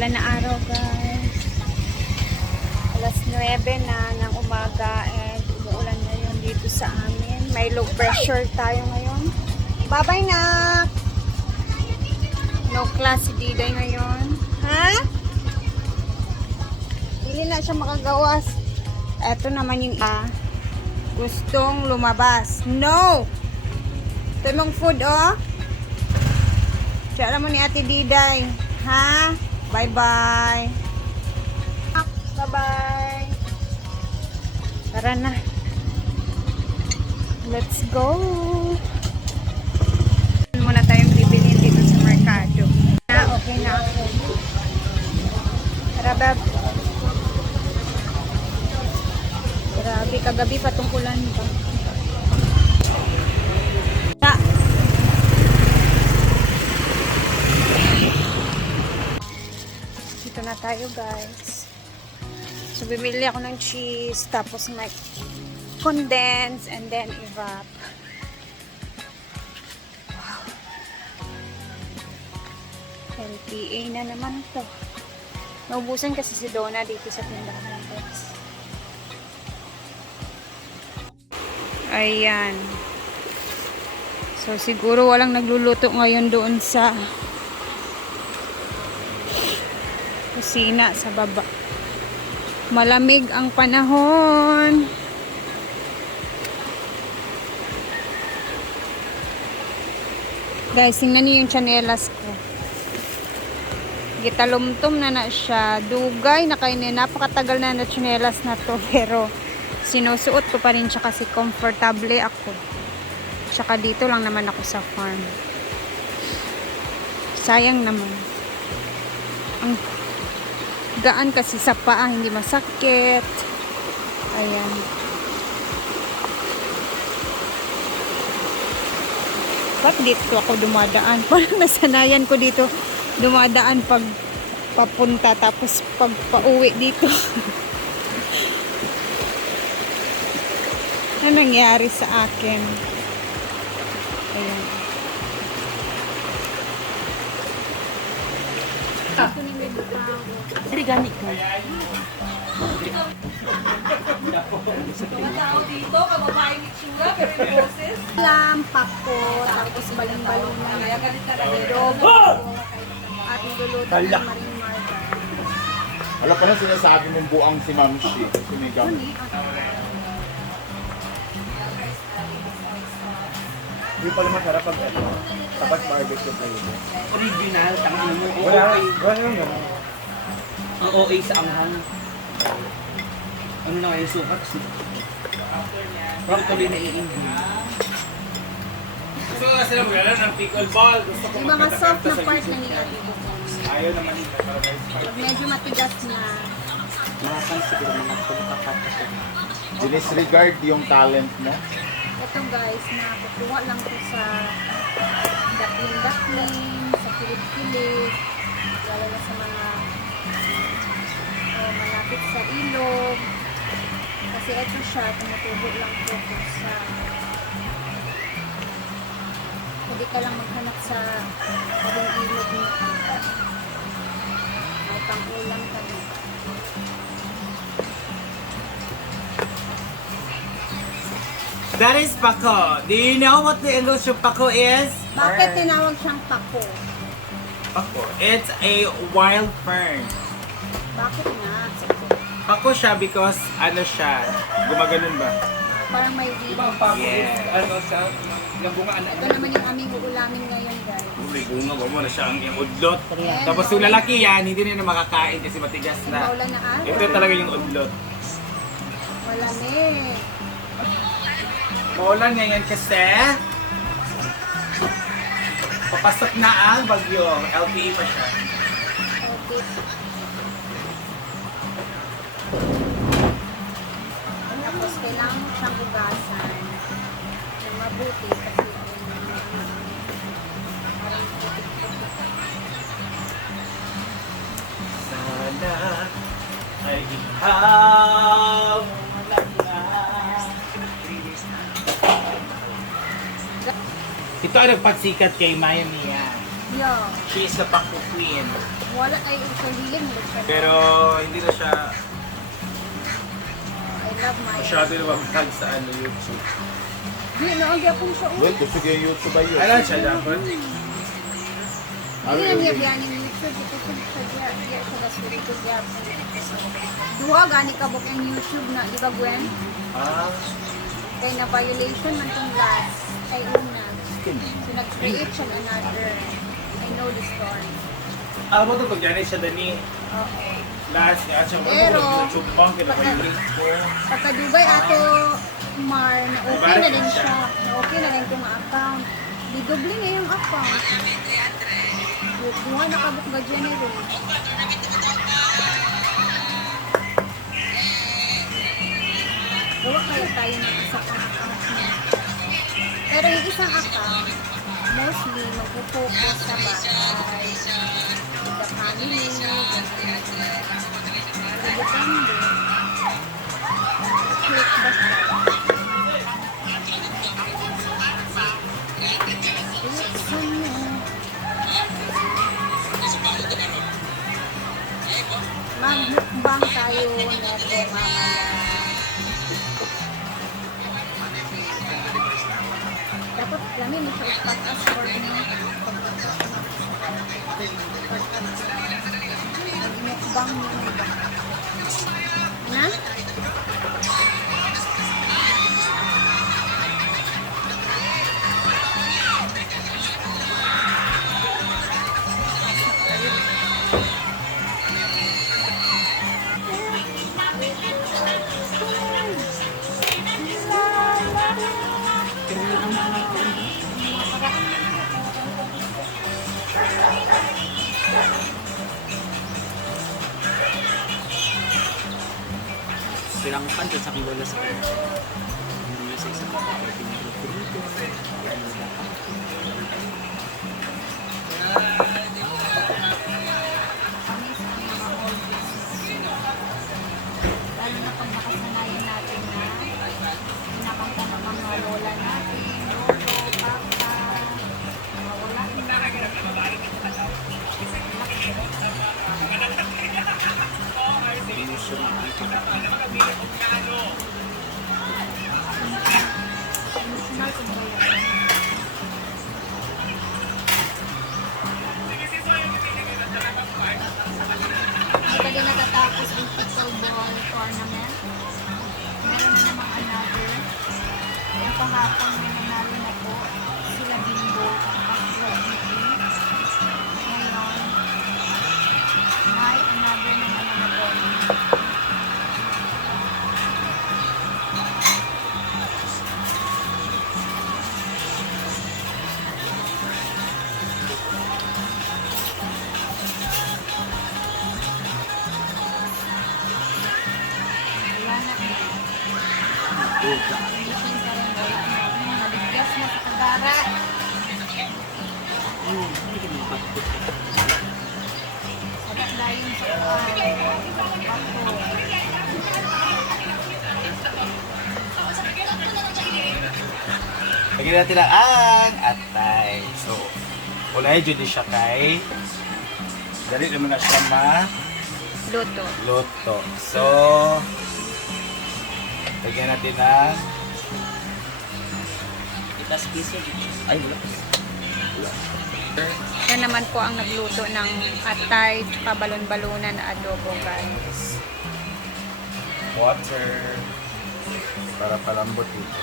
Maulan na araw, guys. Alas 9 na ng umaga and umuulan ngayon dito sa amin. May low pressure tayo ngayon. Bye-bye na! No class si Diday ngayon. Ha? Hindi na siya makagawas. Eto naman yung gustong lumabas. No! Ito yung food, oh. Tsara mo ni Ate Diday. Ha? Bye-bye. Bye-bye. Tara na. Let's go. Muna tayong bibili dito sa merkado. Okay na ako. Tara, bab. Grabe, kagabi patungkulan ba? Dito na tayo, guys. So, bumili ako ng cheese, tapos may condense, and then evap. Wow. LPA na naman to. Naubusan kasi si Donna dito sa tindahan, guys. Ayan. So, siguro walang nagluluto ngayon doon sa kusina sa baba. Malamig ang panahon. Guys, tingnan niyo yung chanelas ko. Gitalumtom na siya. Dugay na kayo na. Napakatagal na na chanelas na to. Pero sinusuot ko pa rin siya kasi comfortable ako. Tsaka dito lang naman ako sa farm. Sayang naman. Ang gaan kasi sa paa, hindi masakit. Ayan. Ba't dito ako dumadaan? Parang nasanayan ko dito dumadaan pag papunta tapos pag pauwi dito. Ano nangyari sa akin? Ayan. Dari ganit ko. Lampako, tapos baling-balungan, adobo, at niluluto ng maring marga. Wala pa na sinasabi mong buang si Ma'am Shi. Sumigam. Hindi pala masarap pag ito. Tapos barbecue flavor. Original, tangan mo. Wala yung gano'n. Ang OA sa anghang. Ano na kayo sukat? Broccoli na i-indim. Gusto ko kasi lang ng pickle ball. Gusto ko Yung mga soft na part na niluluto. Ayaw naman yung Pag medyo matigas na, Makakang siguro mga pagkakapat. Dinisregard yung talent mo. ito guys, nakukuha lang ko sa duckling, sa kilid-kilid, lalo na sa mga malapit sa ilog. Kasi ito siya, tumutubo lang po sa pwede ka lang maghanap sa tabing ilog mo. May pang-ulam ka na. That is pako. Do you know what the English of pako is? Bakit tinawag siyang pako? Pako. It's a wild fern. Bakit nga? Pako siya because ano siya, gumaganon ba? Parang may dito. Yeah. Ano sa gabungaan Ito naman yung aming uulamin ngayon, guys. May bunga ba mo na siya ang udlot. Tapos yung lalaki yan, hindi na makakain kasi matigas na. Maulan na araw. Ito talaga yung udlot. Wala ne. Maulan ngayon kasi papasok na ang bagyo. LPE pa siya. Okay. Tapos kailangan mo siyang hugasan na mabuti kasi parang putik-putik. Sana ay ikaw ito ang nagpagsikat kay Maya Mia. Yo. She is the Paku Queen. Wala ay ito hiling mo siya. Pero hindi na siya I love my... masyado na mag-tag sa YouTube. Di, naagapon siya. Well, gusto ko yung YouTube ba yun? Ano siya dapat? Hindi na niya biyan yung YouTube. Ito siya diya sa basuri ko diya. Duha gani kabok ang YouTube na, di ba Gwen? Kaya na violation man tong last. Ay una. So nag-create siya ng another. I know the story. Mo to pag ganit siya dani. Oo. Last niya siya Pero, YouTube bang kinapalit ko. Pagka-Dubai ato, Mar, na okay na din siya. Na okay na din itong account. Di-doble niya yung account. Duha na kabuk ga generate. Gawa kaya tayo ng isang account niya. Pero yung isang account, mostly magpo-focus sa bahay, with the family, depende. Click basta. Buksan mo. Mag-mukbang tayo neto mamaya. Dapat kami mag-pag-as for me. Mag-mukbang mo ba? Na? Silang panto sa kilola sa kanya. Hindi sa isang Lalo na pag nakasanayan natin na pinakanta ng mga lola natin, lolo, papa, wala emotional kung ba yan. Hindi pa din natatapos ang pickleball tournament. Meron na namang another. Yung kahapon may nanalo na po. Sila Bimbo at Rodney. Ngayon, may another na naman na po. Wala na eh. Mission pa rin wala na. Naligtas na sa kagara. hindi ka makapit. Agad dayon sa bato. Lagyan natin ang atay. So, ulay dyan siya kay. Dali naman na siya Luto. luto. So, lagyan natin ang Itas piso. ay wala. Yan naman po ang nagluto ng atay at balon-balunan na adobo, guys. Water para palambot dito.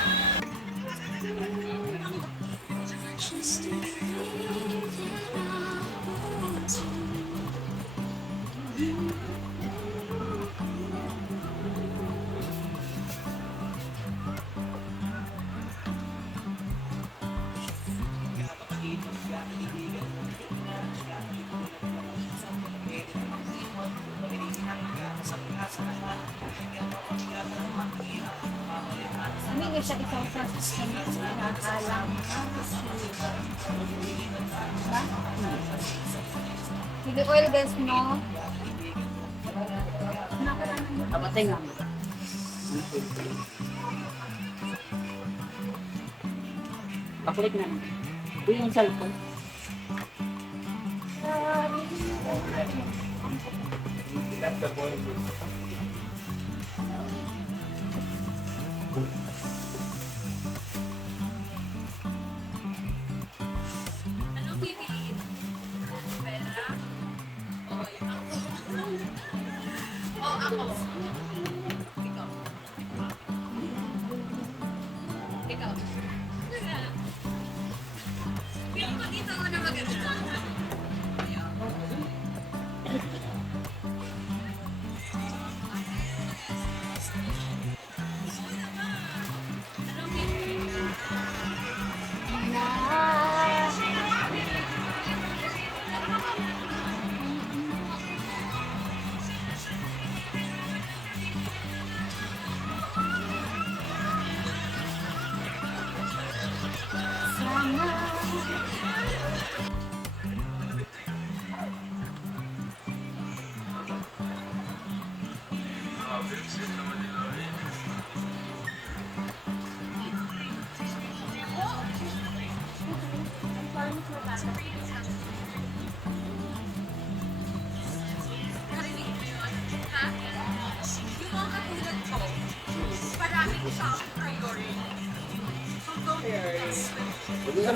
Hindi ko siya isang sa nakakalang. Diba? Hindi oil guys, no? Abatay nga. Pakulit na. Uy, yung cellphone. That's the point.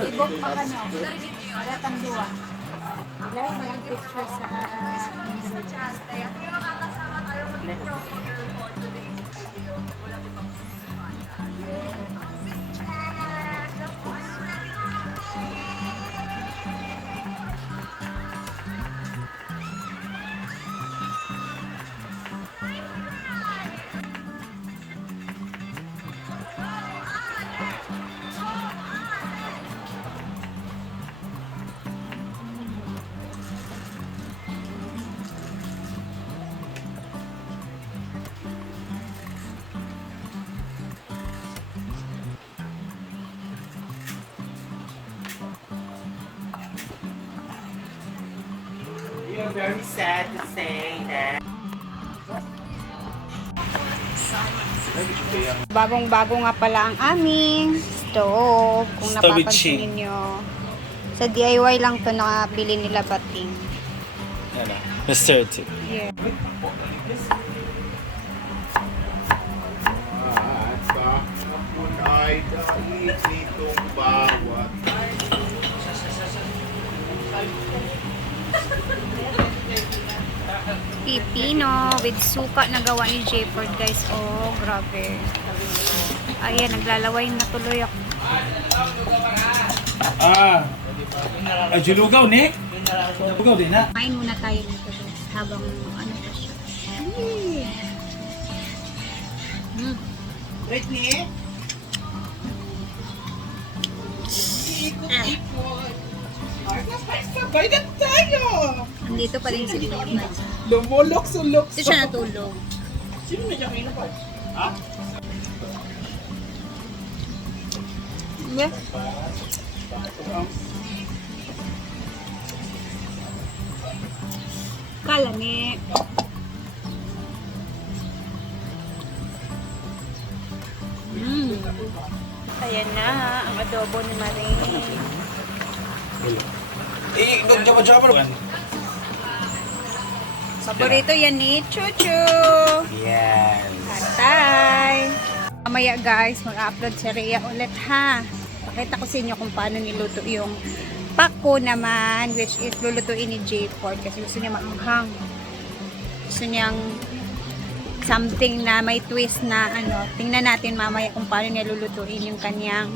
Ibok pa ka no? Wala tang duwa. Ilay mo yung picture sa... We are very sad to say that. Bagong-bago nga pala ang aming stove. Kung napapansin ninyo. Sa DIY lang to nakabili nila bating. Yan na. Mr. T. Yeah. At kahapon ay dahil nitong bawat Pipino with suka na gawa ni Jayford, guys. Oh, grabe. Ayan, naglalaway na tuloy ako. Julugaw, Nick? Julugaw din na. Kain muna tayo nito, guys. Habang ano pa siya. Britney? Sabay na tayo! Andito pa rin si Pipino. Lumulok-sulok. Ito siya natulog. Sino na dyan kayo pa? Ha? Yeah. Kalami. Ayan na, ang adobo ni Marie. Java. Paborito yan ni Chuchu. Yes. Atay. Mamaya guys, mag-upload si Rhea ulit ha. Pakita ko sa inyo kung paano niluto yung pako naman, which is lulutuin ni Jayford kasi gusto niya maanghang. Gusto niyang something na may twist na ano. Tingnan natin mamaya kung paano niya lulutuin yung kanyang